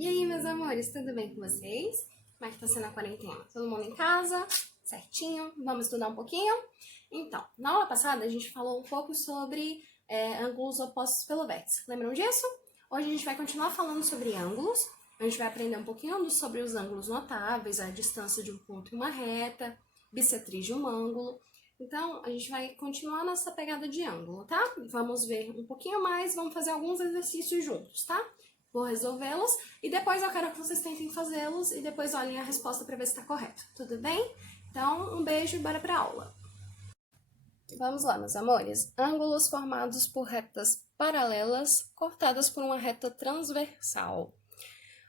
E aí, meus amores, tudo bem com vocês? Como é que tá sendo a quarentena? Todo mundo em casa? Certinho? Vamos estudar um pouquinho? Então, na aula passada a gente falou um pouco sobre ângulos opostos pelo vértice. Lembram disso? Hoje a gente vai continuar falando sobre ângulos. A gente vai aprender um pouquinho sobre os ângulos notáveis, a distância de um ponto e uma reta, bissetriz de um ângulo. Então, a gente vai continuar nessa pegada de ângulo, tá? Vamos ver um pouquinho mais, vamos fazer alguns exercícios juntos, tá? Vou resolvê-los e depois eu quero que vocês tentem fazê-los e depois olhem a resposta para ver se está correto, tudo bem? Então, um beijo e bora para a aula. Vamos lá, meus amores. Ângulos formados por retas paralelas cortadas por uma reta transversal.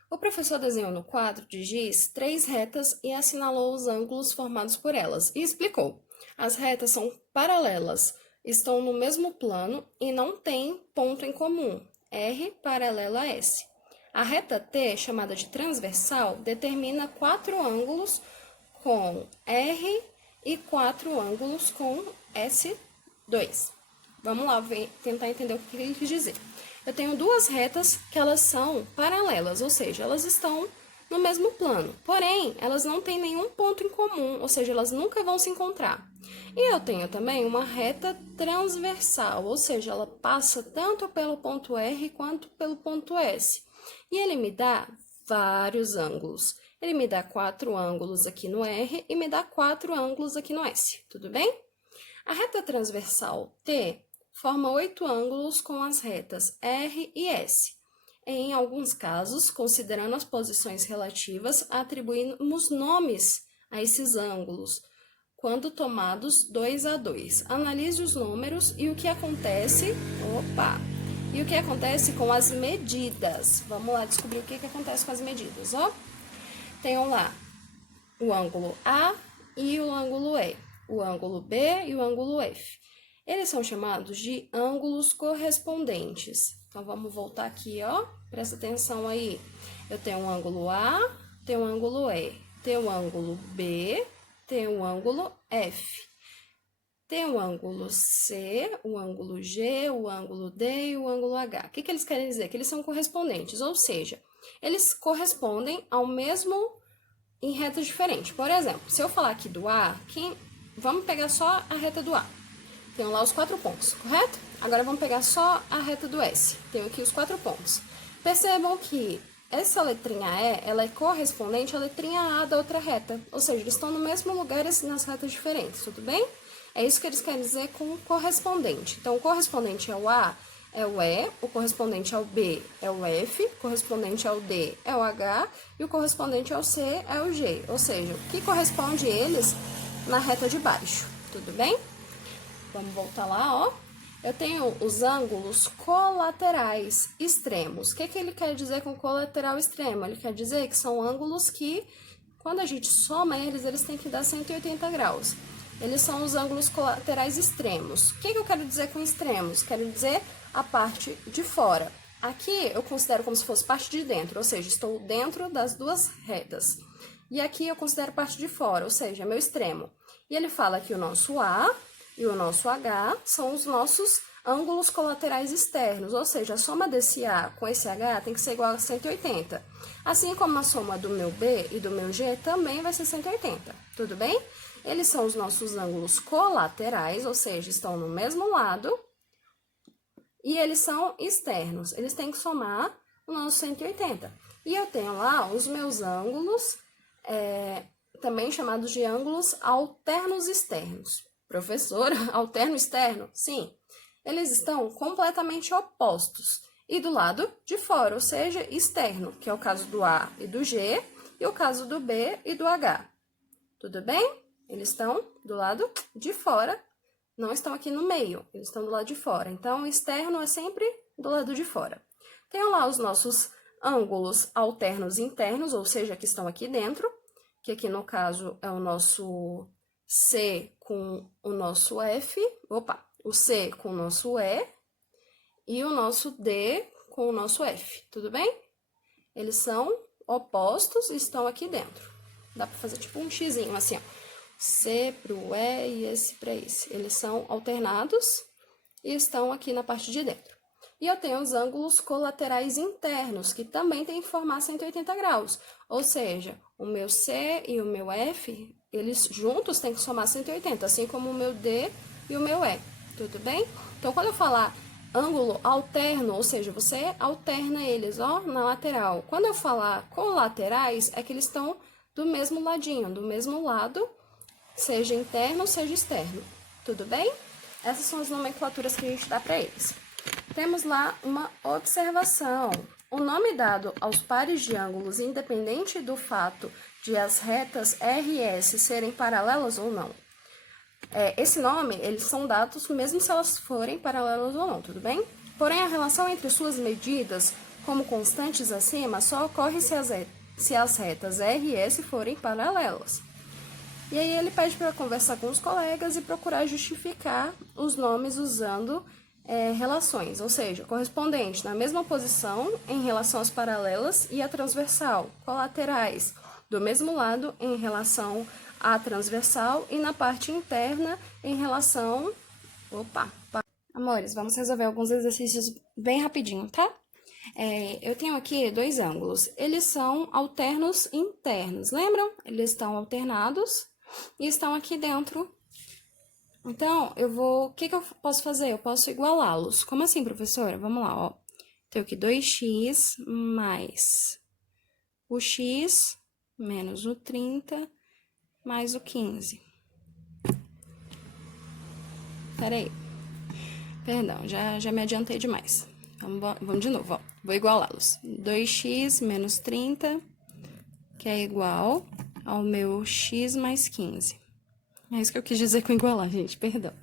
O professor desenhou no quadro de giz 3 retas e assinalou os ângulos formados por elas e explicou. As retas são paralelas, estão no mesmo plano e não têm ponto em comum. R paralela a S. A reta T, chamada de transversal, determina 4 ângulos com R e 4 ângulos com S2. Vamos lá tentar entender o que ele quis dizer. Eu tenho 2 retas que elas são paralelas, ou seja, elas estão no mesmo plano, porém, elas não têm nenhum ponto em comum, ou seja, elas nunca vão se encontrar. E eu tenho também uma reta transversal, ou seja, ela passa tanto pelo ponto R quanto pelo ponto S. E ele me dá vários ângulos. Ele me dá 4 ângulos aqui no R e me dá 4 ângulos aqui no S, tudo bem? A reta transversal T forma 8 ângulos com as retas R e S. Em alguns casos, considerando as posições relativas, atribuímos nomes a esses ângulos, quando tomados 2 a 2. Analise os números e o que acontece... E o que acontece com as medidas. Vamos lá descobrir o que acontece com as medidas, ó. Tenho lá o ângulo A e o ângulo E, o ângulo B e o ângulo F. Eles são chamados de ângulos correspondentes. Então, vamos voltar aqui, ó. Presta atenção aí. Eu tenho um ângulo A, tenho um ângulo E, tenho um ângulo B, tenho um ângulo F. Tem o ângulo C, o ângulo G, o ângulo D e o ângulo H. O que eles querem dizer? Que eles são correspondentes, ou seja, eles correspondem ao mesmo em retas diferentes. Por exemplo, se eu falar aqui do A, vamos pegar só a reta do A. Tenho lá os 4 pontos, correto? Agora vamos pegar só a reta do S. Tenho aqui os 4 pontos. Percebam que essa letrinha E, ela é correspondente à letrinha A da outra reta. Ou seja, eles estão no mesmo lugar nas retas diferentes, tudo bem? É isso que eles querem dizer com correspondente. Então, o correspondente ao A é o E, o correspondente ao B é o F, o correspondente ao D é o H e o correspondente ao C é o G. Ou seja, o que corresponde a eles na reta de baixo, tudo bem? Vamos voltar lá, ó. Eu tenho os ângulos colaterais extremos. O que ele quer dizer com colateral extremo? Ele quer dizer que são ângulos que, quando a gente soma eles, eles têm que dar 180 graus. Eles são os ângulos colaterais extremos. O que eu quero dizer com extremos? Quero dizer a parte de fora. Aqui eu considero como se fosse parte de dentro, ou seja, estou dentro das 2 retas. E aqui eu considero parte de fora, ou seja, meu extremo. E ele fala que o nosso A e o nosso H são os nossos ângulos colaterais externos, ou seja, a soma desse A com esse H tem que ser igual a 180. Assim como a soma do meu B e do meu G também vai ser 180, tudo bem? Eles são os nossos ângulos colaterais, ou seja, estão no mesmo lado, e eles são externos, eles têm que somar o nosso 180. E eu tenho lá os meus ângulos, também chamados de ângulos alternos externos. Professora, alterno externo? Sim. Eles estão completamente opostos. E do lado de fora, ou seja, externo, que é o caso do A e do G, e o caso do B e do H. Tudo bem? Eles estão do lado de fora, não estão aqui no meio, eles estão do lado de fora. Então, o externo é sempre do lado de fora. Tenho lá os nossos ângulos alternos internos, ou seja, que estão aqui dentro, que aqui no caso é o nosso C com o nosso F, o C com o nosso E e o nosso D com o nosso F, tudo bem? Eles são opostos e estão aqui dentro. Dá para fazer tipo um xizinho assim, ó. C para o E e esse para esse. Eles são alternados e estão aqui na parte de dentro. E eu tenho os ângulos colaterais internos, que também têm que formar 180 graus. Ou seja, o meu C e o meu F, eles juntos têm que somar 180, assim como o meu D e o meu E. Tudo bem? Então, quando eu falar ângulo alterno, ou seja, você alterna eles, ó, na lateral. Quando eu falar colaterais, é que eles estão do mesmo ladinho, do mesmo lado, seja interno, seja externo. Tudo bem? Essas são as nomenclaturas que a gente dá para eles. Temos lá uma observação. O nome dado aos pares de ângulos, independente do fato de as retas RS serem paralelas ou não. Esse nome, eles são dados mesmo se elas forem paralelas ou não, tudo bem? Porém, a relação entre suas medidas, como constantes acima, só ocorre se as retas RS forem paralelas. E aí ele pede para conversar com os colegas e procurar justificar os nomes usando relações, ou seja, correspondente na mesma posição em relação às paralelas e à transversal, colaterais, do mesmo lado em relação à transversal e na parte interna em relação... Amores, vamos resolver alguns exercícios bem rapidinho, tá? Eu tenho aqui dois ângulos, eles são alternos internos, lembram? Eles estão alternados e estão aqui dentro. Então, o que eu posso fazer? Eu posso igualá-los. Como assim, professora? Vamos lá, ó. Tenho aqui 2x mais o x menos o 30 mais o 15. Peraí. Perdão, já me adiantei demais. Vamos de novo, ó. Vou igualá-los. 2x menos 30, que é igual ao meu x mais 15. É isso que eu quis dizer com igualar, gente, perdão.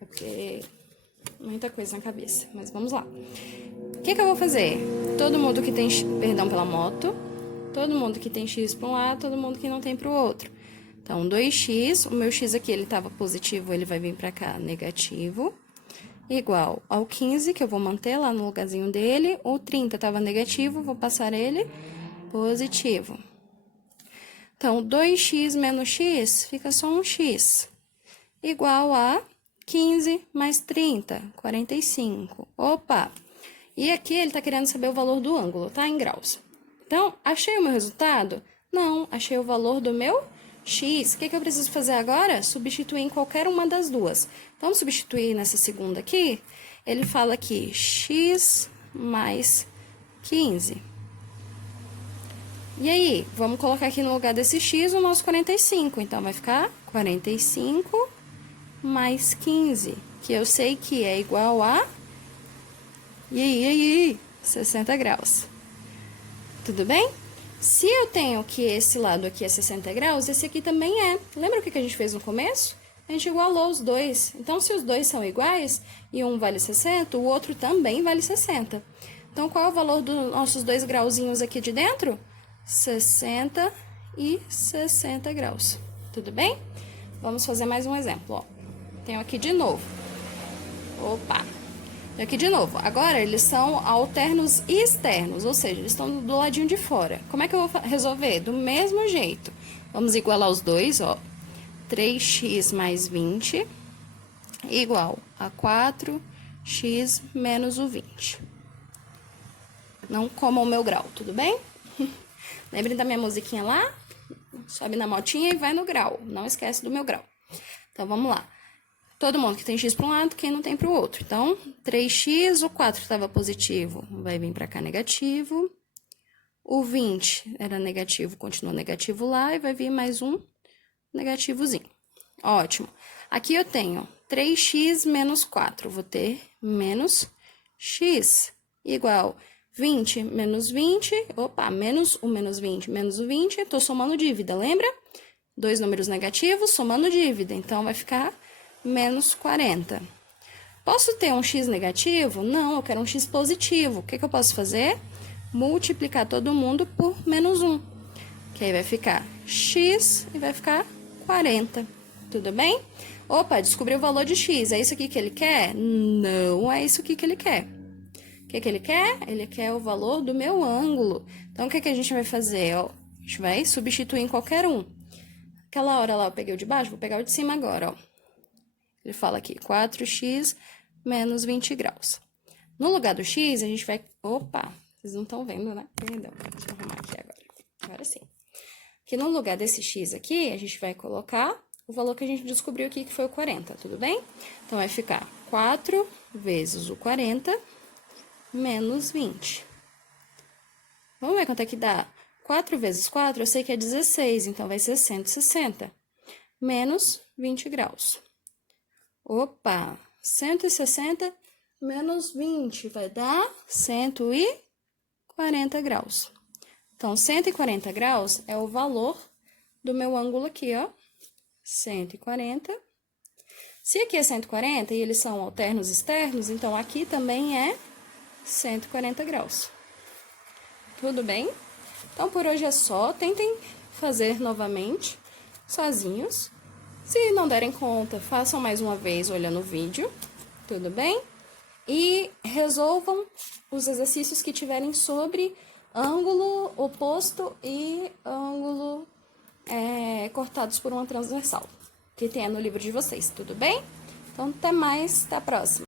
É porque muita coisa na cabeça, mas vamos lá. O que eu vou fazer? Todo mundo que tem... Perdão pela moto. Todo mundo que tem x para um lado, todo mundo que não tem para o outro. Então, 2x, o meu x aqui, ele estava positivo, ele vai vir para cá, negativo. Igual ao 15, que eu vou manter lá no lugarzinho dele. O 30 estava negativo, vou passar ele positivo. Então, 2x menos x fica só um x, igual a 15 mais 30, 45. Opa! E aqui ele está querendo saber o valor do ângulo, tá? Em graus. Então, achei o meu resultado? Não, achei o valor do meu x. O que eu preciso fazer agora? Substituir em qualquer uma das duas. Vamos substituir nessa segunda aqui? Ele fala aqui x mais 15. E aí, vamos colocar aqui no lugar desse x o nosso 45. Então, vai ficar 45 mais 15, que eu sei que é igual a... E aí, 60 graus. Tudo bem? Se eu tenho que esse lado aqui é 60 graus, esse aqui também é. Lembra o que a gente fez no começo? A gente igualou os dois. Então, se os dois são iguais e um vale 60, o outro também vale 60. Então, qual é o valor dos nossos dois grauzinhos aqui de dentro? 60 e 60 graus. Tudo bem? Vamos fazer mais um exemplo, ó. Tenho aqui de novo. Opa! Tenho aqui de novo. Agora, eles são alternos e externos, ou seja, eles estão do ladinho de fora. Como é que eu vou resolver? Do mesmo jeito. Vamos igualar os dois, ó. 3x mais 20 igual a 4x menos o 20. Não comam o meu grau, tudo bem? Lembrem da minha musiquinha lá? Sobe na motinha e vai no grau. Não esquece do meu grau. Então, vamos lá. Todo mundo que tem x para um lado, quem não tem para o outro. Então, 3x, o 4 estava positivo, vai vir para cá negativo. O 20 era negativo, continua negativo lá, e vai vir mais um negativozinho. Ótimo. Aqui eu tenho 3x menos 4, vou ter menos x, igual 20 menos 20, opa, menos o menos 20, menos o 20, estou somando dívida, lembra? Dois números negativos, somando dívida, então vai ficar menos 40. Posso ter um x negativo? Não, eu quero um x positivo. O que eu posso fazer? Multiplicar todo mundo por menos 1. Que aí vai ficar x e vai ficar 40. Tudo bem? Opa, descobri o valor de x. É isso aqui que ele quer? Não é isso aqui que ele quer. O que ele quer? Ele quer o valor do meu ângulo. Então, o que a gente vai fazer? Ó, a gente vai substituir em qualquer um. Aquela hora lá eu peguei o de baixo, vou pegar o de cima agora, ó. Ele fala aqui, 4x menos 20 graus. No lugar do x, a gente vai... Opa, vocês não estão vendo, né? Perdão, deixa eu arrumar aqui agora. Agora sim. Aqui no lugar desse x aqui, a gente vai colocar o valor que a gente descobriu aqui, que foi o 40, tudo bem? Então, vai ficar 4 vezes o 40 menos 20. Vamos ver quanto é que dá? 4 vezes 4, eu sei que é 16, então vai ser 160. Menos 20 graus. Opa! 160 menos 20 vai dar 140 graus. Então, 140 graus é o valor do meu ângulo aqui, ó. 140. Se aqui é 140 e eles são alternos externos, então aqui também é 140 graus. Tudo bem? Então, por hoje é só. Tentem fazer novamente, sozinhos. Se não derem conta, façam mais uma vez olhando o vídeo. Tudo bem? E resolvam os exercícios que tiverem sobre ângulo oposto e ângulo cortados por uma transversal, que tenha no livro de vocês, tudo bem? Então, até mais, até a próxima!